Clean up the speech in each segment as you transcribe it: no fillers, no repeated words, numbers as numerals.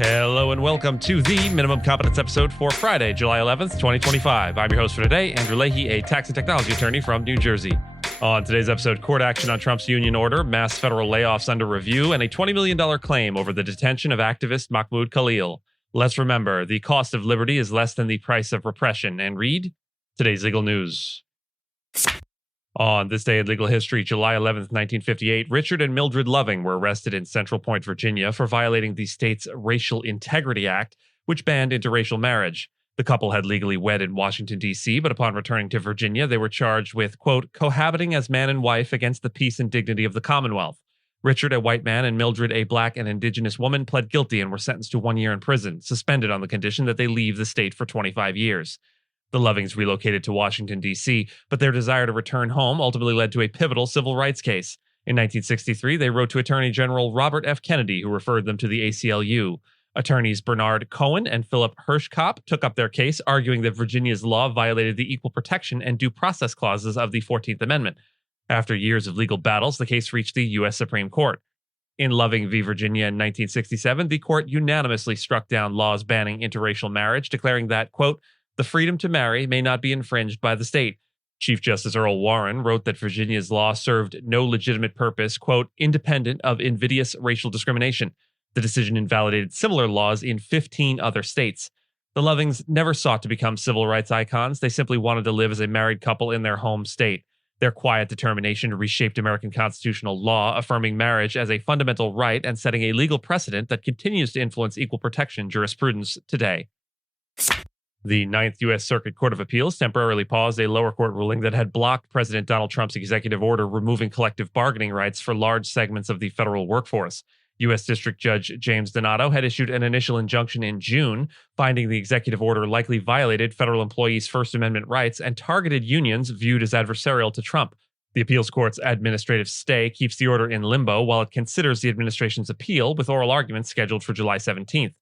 Hello and welcome to the Minimum Competence episode for Friday, July 11th, 2025. I'm your host for today, Andrew Leahy, a tax and technology attorney from New Jersey. On today's episode, court action on Trump's union order, mass federal layoffs under review, and a $20 million claim over the detention of activist Mahmoud Khalil. Let's remember, the cost of liberty is less than the price of repression. And read today's legal news. On this day in legal history, July 11th, 1958, Richard and Mildred Loving were arrested in Central Point, Virginia, for violating the state's Racial Integrity Act, which banned interracial marriage. The couple had legally wed in Washington, D.C., but upon returning to Virginia, they were charged with, quote, cohabiting as man and wife against the peace and dignity of the Commonwealth. Richard, a white man, and Mildred, a Black and Indigenous woman, pled guilty and were sentenced to 1 year in prison, suspended on the condition that they leave the state for 25 years. The Lovings relocated to Washington, D.C., but their desire to return home ultimately led to a pivotal civil rights case. In 1963, they wrote to Attorney General Robert F. Kennedy, who referred them to the ACLU. Attorneys Bernard Cohen and Philip Hirschkop took up their case, arguing that Virginia's law violated the equal protection and due process clauses of the 14th Amendment. After years of legal battles, the case reached the U.S. Supreme Court. In Loving v. Virginia in 1967, the court unanimously struck down laws banning interracial marriage, declaring that, quote, the freedom to marry may not be infringed by the state. Chief Justice Earl Warren wrote that Virginia's law served no legitimate purpose, quote, independent of invidious racial discrimination. The decision invalidated similar laws in 15 other states. The Lovings never sought to become civil rights icons. They simply wanted to live as a married couple in their home state. Their quiet determination reshaped American constitutional law, affirming marriage as a fundamental right and setting a legal precedent that continues to influence equal protection jurisprudence today. The Ninth U.S. Circuit Court of Appeals temporarily paused a lower court ruling that had blocked President Donald Trump's executive order removing collective bargaining rights for large segments of the federal workforce. U.S. District Judge James Donato had issued an initial injunction in June, finding the executive order likely violated federal employees' First Amendment rights and targeted unions viewed as adversarial to Trump. The appeals court's administrative stay keeps the order in limbo while it considers the administration's appeal, with oral arguments scheduled for July 17th.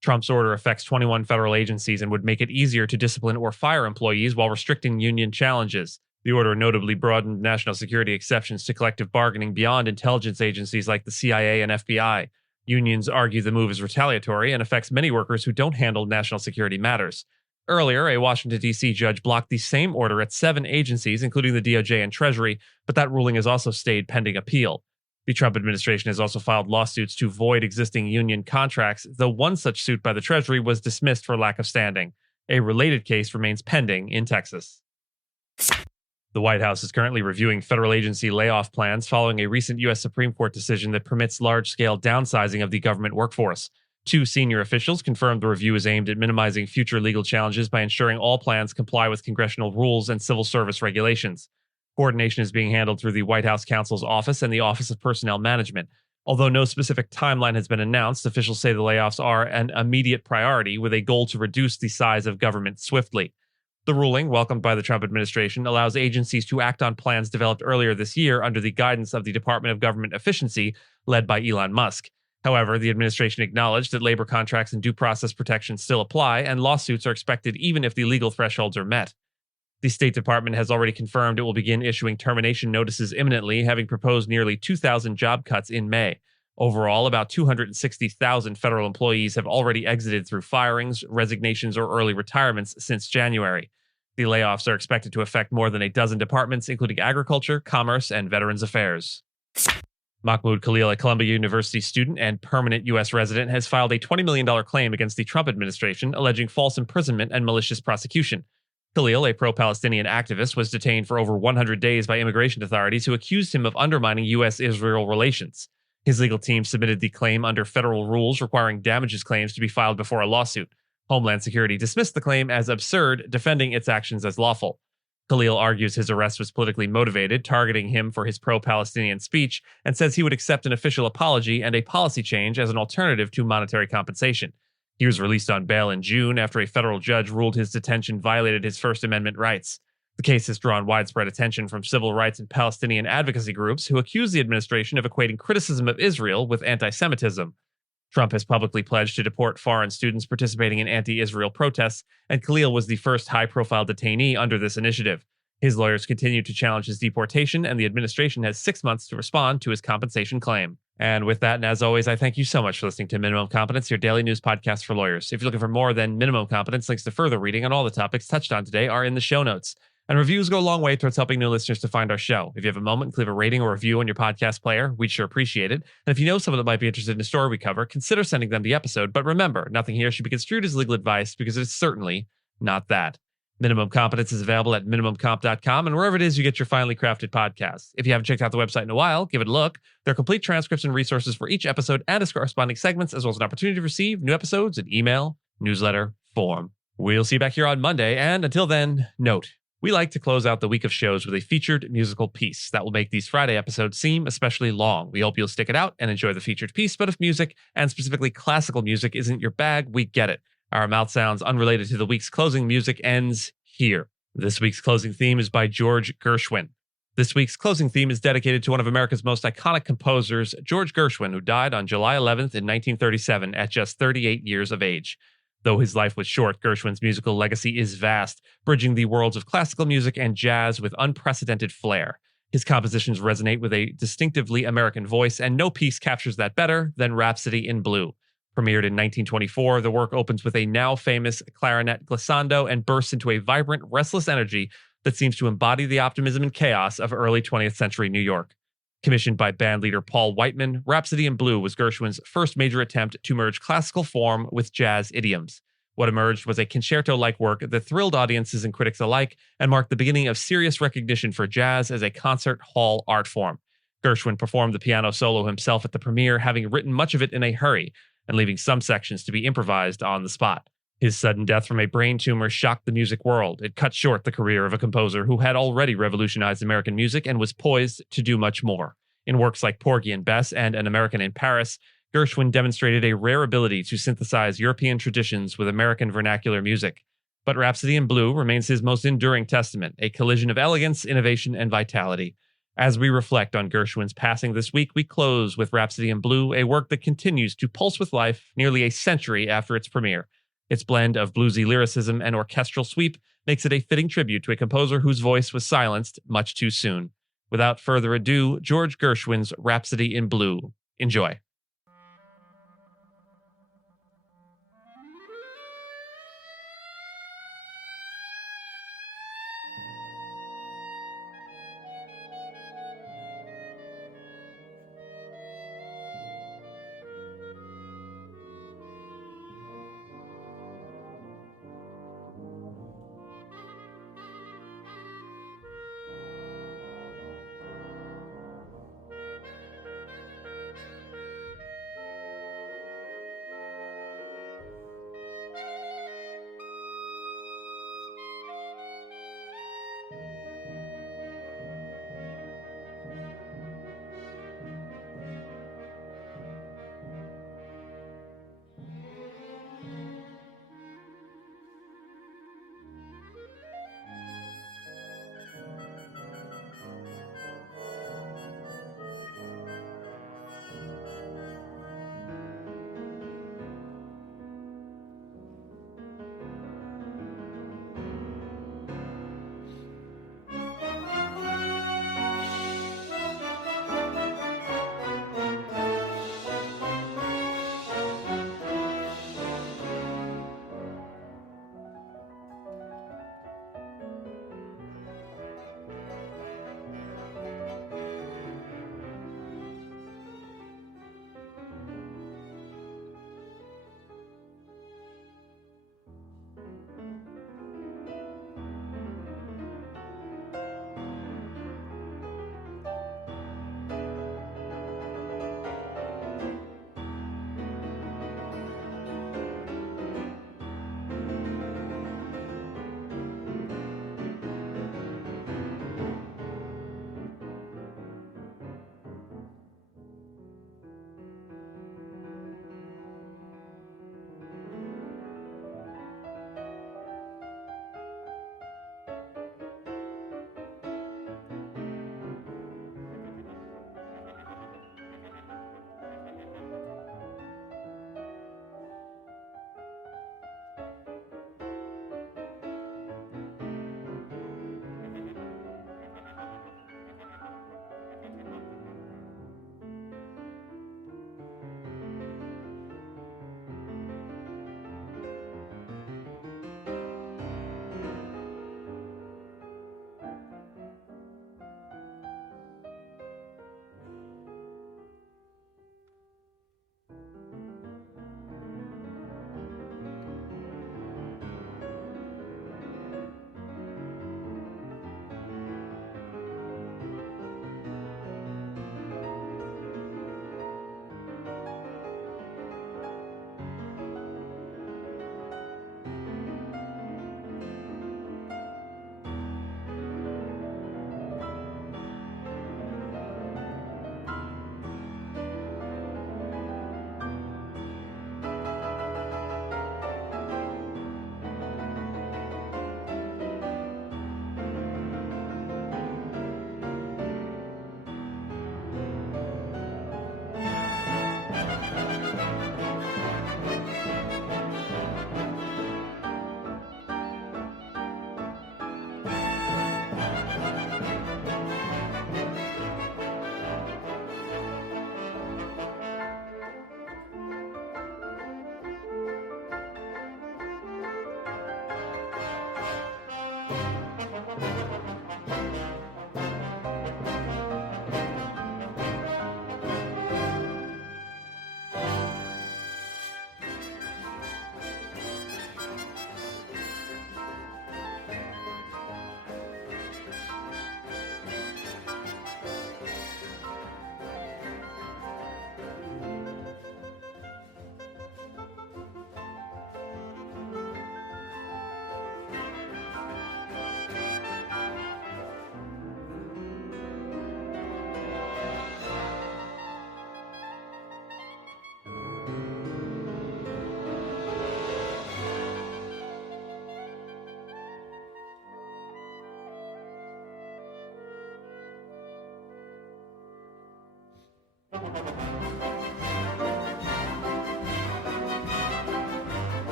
Trump's order affects 21 federal agencies and would make it easier to discipline or fire employees while restricting union challenges. The order notably broadened national security exceptions to collective bargaining beyond intelligence agencies like the CIA and FBI. Unions argue the move is retaliatory and affects many workers who don't handle national security matters. Earlier, a Washington, D.C. judge blocked the same order at 7 agencies, including the DOJ and Treasury, but that ruling has also stayed pending appeal. The Trump administration has also filed lawsuits to void existing union contracts, though one such suit by the Treasury was dismissed for lack of standing. A related case remains pending in Texas. The White House is currently reviewing federal agency layoff plans following a recent U.S. Supreme Court decision that permits large-scale downsizing of the government workforce. 2 senior officials confirmed the review is aimed at minimizing future legal challenges by ensuring all plans comply with congressional rules and civil service regulations. Coordination is being handled through the White House counsel's office and the Office of Personnel Management. Although no specific timeline has been announced, officials say the layoffs are an immediate priority with a goal to reduce the size of government swiftly. The ruling, welcomed by the Trump administration, allows agencies to act on plans developed earlier this year under the guidance of the Department of Government Efficiency, led by Elon Musk. However, the administration acknowledged that labor contracts and due process protections still apply, and lawsuits are expected even if the legal thresholds are met. The State Department has already confirmed it will begin issuing termination notices imminently, having proposed nearly 2,000 job cuts in May. Overall, about 260,000 federal employees have already exited through firings, resignations, or early retirements since January. The layoffs are expected to affect more than a dozen departments, including agriculture, commerce, and veterans affairs. Mahmoud Khalil, a Columbia University student and permanent U.S. resident, has filed a $20 million claim against the Trump administration, alleging false imprisonment and malicious prosecution. Khalil, a pro-Palestinian activist, was detained for over 100 days by immigration authorities who accused him of undermining U.S.-Israel relations. His legal team submitted the claim under federal rules requiring damages claims to be filed before a lawsuit. Homeland Security dismissed the claim as absurd, defending its actions as lawful. Khalil argues his arrest was politically motivated, targeting him for his pro-Palestinian speech, and says he would accept an official apology and a policy change as an alternative to monetary compensation. He was released on bail in June after a federal judge ruled his detention violated his First Amendment rights. The case has drawn widespread attention from civil rights and Palestinian advocacy groups who accuse the administration of equating criticism of Israel with anti-Semitism. Trump has publicly pledged to deport foreign students participating in anti-Israel protests, and Khalil was the first high-profile detainee under this initiative. His lawyers continue to challenge his deportation, and the administration has 6 months to respond to his compensation claim. And with that, and as always, I thank you so much for listening to Minimum Competence, your daily news podcast for lawyers. If you're looking for more than Minimum Competence, links to further reading on all the topics touched on today are in the show notes. And reviews go a long way towards helping new listeners to find our show. If you have a moment, leave a rating or review on your podcast player. We'd sure appreciate it. And if you know someone that might be interested in a story we cover, consider sending them the episode. But remember, nothing here should be construed as legal advice because it's certainly not that. Minimum Competence is available at minimumcomp.com and wherever it is you get your finely crafted podcasts. If you haven't checked out the website in a while, give it a look. There are complete transcripts and resources for each episode and its corresponding segments, as well as an opportunity to receive new episodes in email, newsletter, form. We'll see you back here on Monday, and until then, note, we like to close out the week of shows with a featured musical piece that will make these Friday episodes seem especially long. We hope you'll stick it out and enjoy the featured piece, but if music, and specifically classical music, isn't your bag, we get it. Our mouth sounds unrelated to the week's closing music ends here. This week's closing theme is by George Gershwin. This week's closing theme is dedicated to one of America's most iconic composers, George Gershwin, who died on July 11th in 1937 at just 38 years of age. Though his life was short, Gershwin's musical legacy is vast, bridging the worlds of classical music and jazz with unprecedented flair. His compositions resonate with a distinctively American voice, and no piece captures that better than Rhapsody in Blue. Premiered in 1924, the work opens with a now famous clarinet glissando and bursts into a vibrant, restless energy that seems to embody the optimism and chaos of early 20th century New York. Commissioned by bandleader Paul Whiteman, Rhapsody in Blue was Gershwin's first major attempt to merge classical form with jazz idioms. What emerged was a concerto-like work that thrilled audiences and critics alike and marked the beginning of serious recognition for jazz as a concert hall art form. Gershwin performed the piano solo himself at the premiere, having written much of it in a hurry, and leaving some sections to be improvised on the spot. His sudden death from a brain tumor shocked the music world. It cut short the career of a composer who had already revolutionized American music and was poised to do much more. In works like Porgy and Bess and An American in Paris, Gershwin demonstrated a rare ability to synthesize European traditions with American vernacular music. But Rhapsody in Blue remains his most enduring testament, a collision of elegance, innovation, and vitality. As we reflect on Gershwin's passing this week, we close with Rhapsody in Blue, a work that continues to pulse with life nearly a century after its premiere. Its blend of bluesy lyricism and orchestral sweep makes it a fitting tribute to a composer whose voice was silenced much too soon. Without further ado, George Gershwin's Rhapsody in Blue. Enjoy.